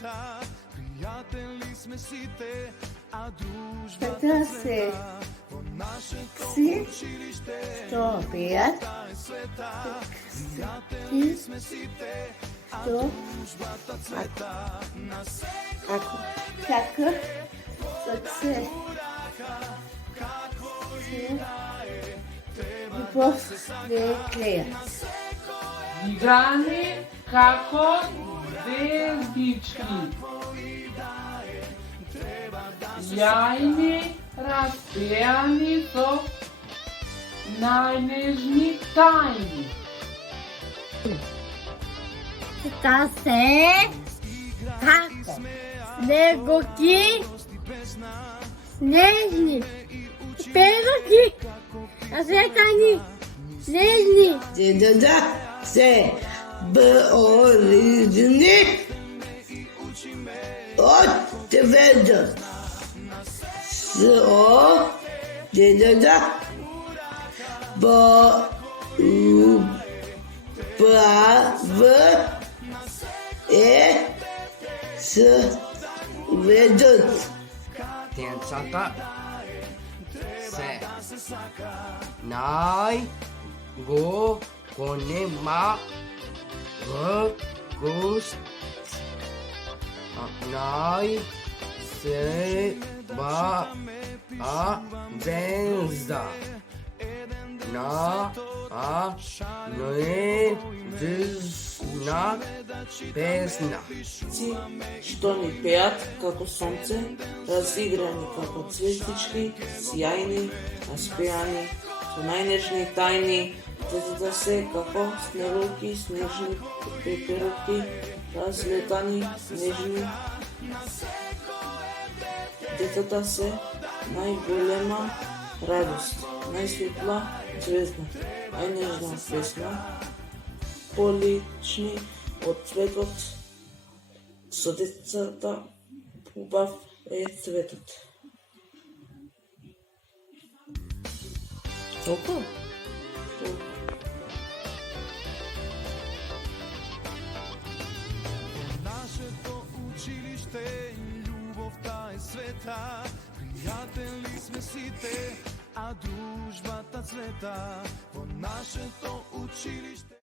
света, приятели сме сите, а дружбата Така се цвета. По нашето си училище, добият е света, и приятели сме сите, а то дружбата цвета. ако така се любов не клея. Играни како звездички. Јајни распеани со најнежни тајни. Така се како снеговки, снежни, пегаки, а се тани, снежни. Дедата се боризни от цвета. Со дедата права е светот. Децата се најголема радост, најсебава звезда, најнежна песна. Ци што ни пеат како сонце, разиграни како цвестички, сјајни, распеани, со најнежни тајни, децата се како снеговки, снежни пеперуки, разлетани, нежни. Децата се најголема радост, најсветла звезда, најнежна песна, полични од цветот, со децата убав е цветот. Толку? Нашето училище, љубовта е света, приятели сме сите, а дружбата цвета. По нашето училище